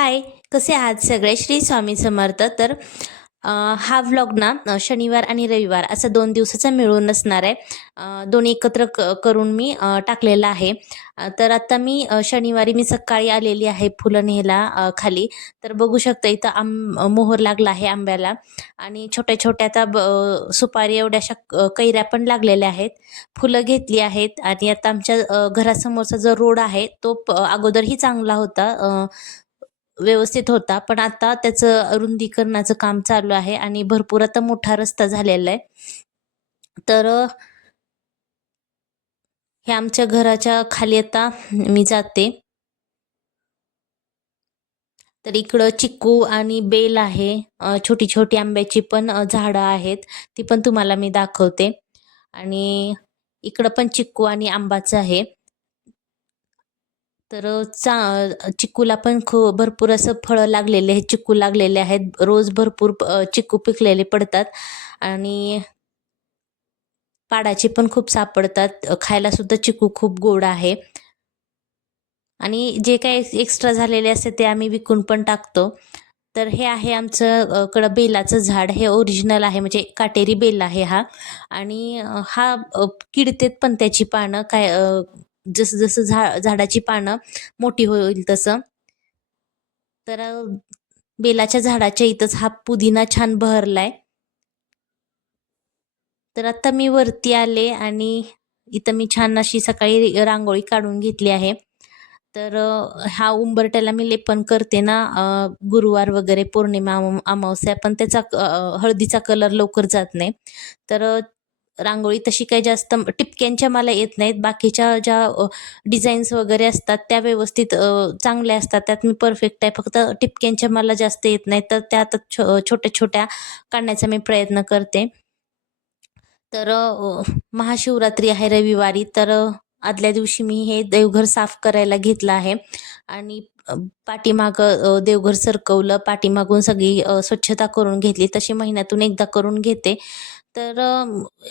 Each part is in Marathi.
हाय, कसे आहात सगळे? श्री स्वामी समर्थ. हा व्लॉग ना शनिवार आणि रविवार असा 2 दिवसाचा मिळून असणार आहे. दोन्ही एकत्र करून मी टाकलेला आहे. तर आता मी शनिवारी मी सकाळी आलेली आहे फुलं न्यायला खाली. तर बघू शकता इथं मोहर लागला आहे आंब्याला आणि छोट्या-छोट्या आता सुपारी एवढ्याशा कैऱ्या पण लागलेल्या आहेत. फुलं घेतली आहेत आणि आता आमच्या घरासमोरचा जो रोड आहे तो अगोदरही चांगला होता. व्यवस्थित होता. पण आता त्याचं रुंदीकरणाचं काम चालू आहे आणि भरपूर आता मोठा रस्ता झालेला आहे. तर हे आमच्या घराच्या खाली आता मी जाते. तर इकडं चिक्कू आणि बेल आहे. छोटी-छोटी आंब्याची पण झाडं आहेत. ती पण तुम्हाला मी दाखवते. आणि इकडं पण चिक्कू आणि आंबाचं आहे. तर चिक्कूला पण भरपूर असं फळं लागलेले आहेत, चिक्कू लागलेले आहेत. रोज भरपूर चिक्कू पिकलेले पडतात आणि पाडाचे पण खूप सापडतात. खायला सुद्धा चिक्कू खूप गोड आहे आणि जे काही एक्स्ट्रा झालेले असते ते आम्ही विकून पण टाकतो. तर हे आहे आमचं कडं बेलाचं झाड. हे ओरिजिनल आहे म्हणजे काटेरी बेल आहे हा आणि हा किडतेत पण त्याची पानं जसं-जसं झाडाची पानं मोठी होईल तसं. तर बेलाच्या झाडाच्या इथंच हा पुदिना छान बहरलाय. तर आता मी वरती आले आणि इथं मी छान अशी सकाळी रांगोळी काढून घेतली आहे. तर हा उंबरठ्याला मी लेपन करते ना गुरुवार वगैरे पौर्णिमा, अमावस्या पण त्याचा हळदीचा कलर लवकर जात नाही. तर रांगोळी तशी काही जास्त टिपक्यांच्या मला येत नाहीत. बाकीच्या ज्या डिझाईन्स वगैरे असतात त्या व्यवस्थित चांगल्या असतात. त्यात मी परफेक्ट आहे. फक्त टिपक्यांच्या मला जास्त येत नाहीत. तर त्या आता छोट्या-छोट्या काढण्याचा मी प्रयत्न करते. तर महाशिवरात्री आहे रविवारी. तर आदल्या दिवशी मी हे देवघर साफ करायला घेतलं आहे आणि पाठीमागं देवघर सरकवलं. पाठीमागून सगळी स्वच्छता करून घेतली. तशी महिन्यातून एकदा करून घेते. तर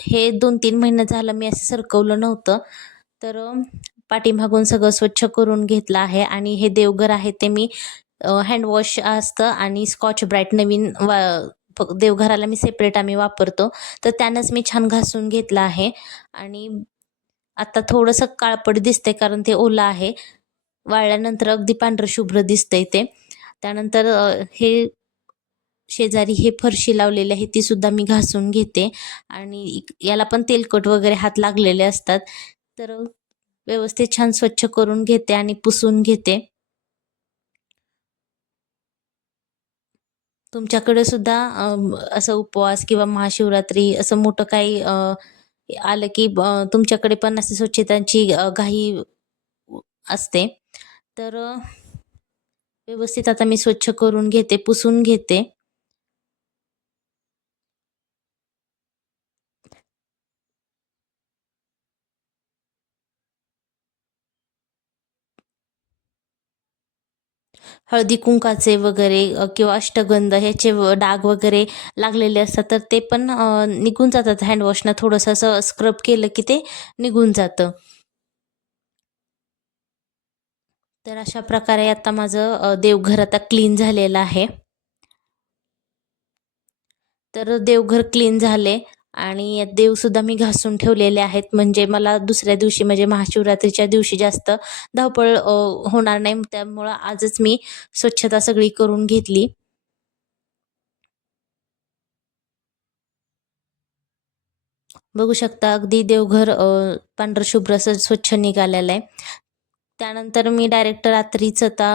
हे 2-3 महिने झालं मी असं सरकवलं नव्हतं. तर पाठीमागून सगळं स्वच्छ करून घेतलं आहे आणि हे देवघर आहे ते मी हँडवॉश असतं आणि स्कॉच ब्राईट नवीन देवघराला मी सेपरेट आम्ही वापरतो. तर त्यानंच मी छान घासून घेतलं आहे आणि आता थोडंसं काळपट दिसतंय कारण ते ओलं आहे. वाळल्यानंतर अगदी पांढरं शुभ्र दिसतंय ते. त्यानंतर हे शेजारी हे फरशी लावलेली आहे ती सुद्धा मी घासून घेते आणि याला पण तेलकट वगैरे हात लागलेले असतात. तर व्यवस्थित छान स्वच्छ करून घेते आणि पुसून घेते. तुमच्याकडे सुद्धा असं उपवास किंवा महाशिवरात्री असं मोठं काही आलं की तुमच्याकडे पण अशी स्वच्छतांची घाई असते. तर व्यवस्थित आता मी स्वच्छ करून घेते, पुसून घेते. हळदी-कुंकाचे वगैरे किंवा अष्टगंध ह्याचे डाग वगैरे लागलेले असतात, तर ते पण निघून जातात हँडवॉशनं थोडंसं असं स्क्रब केलं की ते निघून जातं. तर अशा प्रकारे आता माझं देवघर आता क्लीन झालेलं आहे. तर देवघर क्लीन झाले आणि देवसुद्धा मी घासून ठेवलेले आहेत. म्हणजे मला दुसऱ्या दिवशी म्हणजे महाशिवरात्रीच्या दिवशी जास्त धावपळ होणार नाही. त्यामुळं आजच मी स्वच्छता सगळी करून घेतली. बघू शकता अगदी देवघर पांढरं शुभ्र असं स्वच्छ निघालेलं आहे. त्यानंतर मी डायरेक्ट रात्रीच आता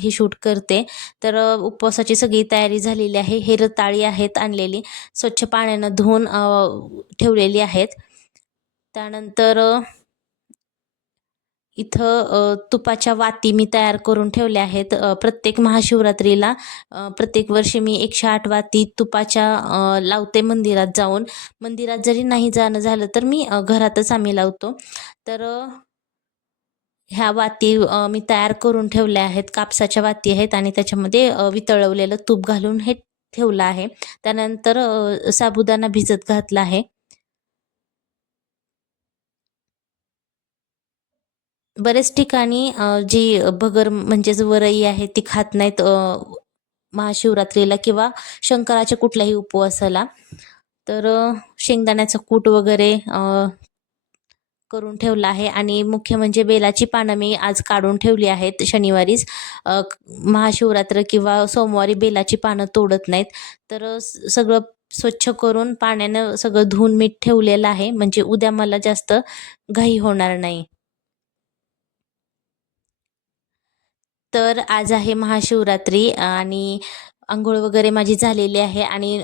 हे शूट करते. तर उपवासाची सगळी तयारी झालेली आहे. हे रताळी आहेत आणलेली. स्वच्छ पाण्यानं धुवून ठेवलेली आहेत. त्यानंतर इथं तुपाच्या वाती मी तयार करून ठेवल्या आहेत. प्रत्येक महाशिवरात्रीला प्रत्येक वर्षी मी 108 वाती तुपाच्या लावते मंदिरात जाऊन. मंदिरात जरी नाही जाणं झालं तर मी घरातच आम्ही लावतो. तर ह्या वाती मी तयार करून ठेवल्या आहेत. कापसाच्या वाती आहेत आणि त्याच्यामध्ये वितळवलेलं तूप घालून हे ठेवलं आहे. त्यानंतर साबुदाणा भिजत घातला आहे. बरेच ठिकाणी जी भगर म्हणजेच वरई आहे ती खात नाहीत महाशिवरात्रीला किंवा शंकराच्या कुठल्याही उपवासाला. तर शेंगदाण्याचं कूट वगैरे करून ठेवला आहे आणि मुख्य म्हणजे बेलाची पानं मी आज काढून ठेवली आहेत शनिवारीच. महाशिवरात्र किंवा सोमवारी बेलाची पानं तोडत नाहीत. तर सगळं स्वच्छ करून पाण्यानं सगळं धुवून मीठ ठेवलेलं आहे, म्हणजे उद्या मला जास्त घाई होणार नाही. तर आज आहे महाशिवरात्री आणि अंघोळ वगैरे माझी झालेली आहे आणि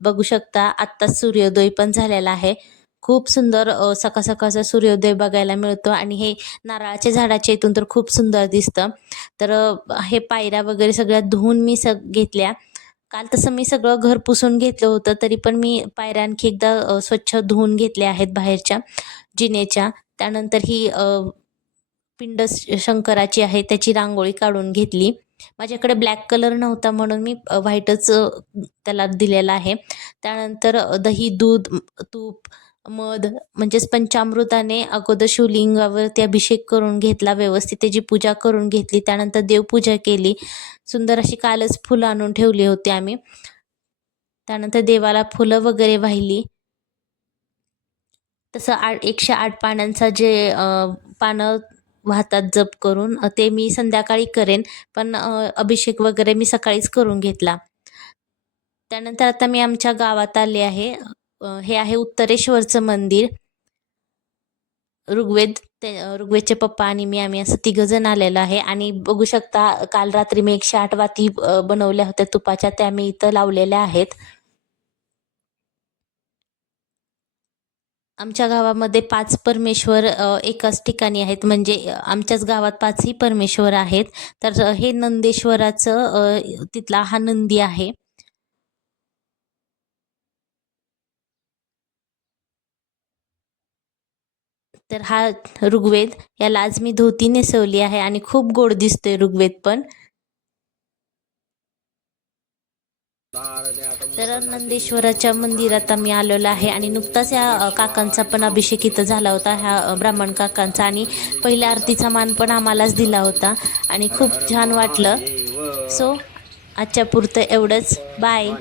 बघू शकता आत्ताच सूर्योदय पण झालेला आहे. खूप सुंदर सकाळ-सकाळचा सूर्योदय बघायला मिळतो आणि हे नारळाच्या झाडाच्या इथून तर खूप सुंदर दिसतं. तर हे पायऱ्या वगैरे सगळ्या धुवून मी घेतल्या. काल तसं मी सगळं घर पुसून घेतलं होतं, तरी पण मी पायऱ्या आणखी एकदा स्वच्छ धुवून घेतल्या आहेत बाहेरच्या जिनेच्या. त्यानंतर ही पिंड शंकराची आहे त्याची रांगोळी काढून घेतली. माझ्याकडे ब्लॅक कलर नव्हता म्हणून मी व्हाईटच त्याला दिलेला आहे. त्यानंतर दही, दूध, तूप, मध म्हणजेच पंचामृताने अगोदर शिवलिंगावरती अभिषेक करून घेतला, व्यवस्थित त्याची पूजा करून घेतली. त्यानंतर देवपूजा केली. सुंदर अशी कालच फुलं आणून ठेवली होती आम्ही. त्यानंतर देवाला फुलं वगैरे वाहिली. तसं 108 पानांचा जे पानं वाहतात जप करून ते मी संध्याकाळी करेन, पण अभिषेक वगैरे मी सकाळीच करून घेतला. त्यानंतर आता मी आमच्या गावात आले आहे. हे आहे उत्तरेश्वरचं मंदिर. ऋग्वेदचे पप्पा आणि आम्ही असं तिघंजण आलेलो आहे आणि बघू शकता काल रात्री मी 108 वाती बनवल्या होत्या तुपाच्या, त्या मी इथं लावलेल्या आहेत. आमच्या गावामध्ये 5 परमेश्वर एकाच ठिकाणी आहेत, म्हणजे आमच्याच गावात 5ही परमेश्वर आहेत. तर हे नंदेश्वराचं तिथला हा नंदी आहे. तर हा ऋग्वेद, याला आज मी धोती नेसवली आहे आणि खूप गोड दिसतोय ऋग्वेद पण. तर नंदेश्वराच्या मंदिरात आम्ही आलेलो आहे आणि नुकताच या काकांचा पण अभिषेक इथं झाला होता, ह्या ब्राह्मण काकांचा, आणि पहिल्या आरतीचा मान पण आम्हालाच दिला होता आणि खूप छान वाटलं. सो आजच्या पुरतं एवढंच. बाय.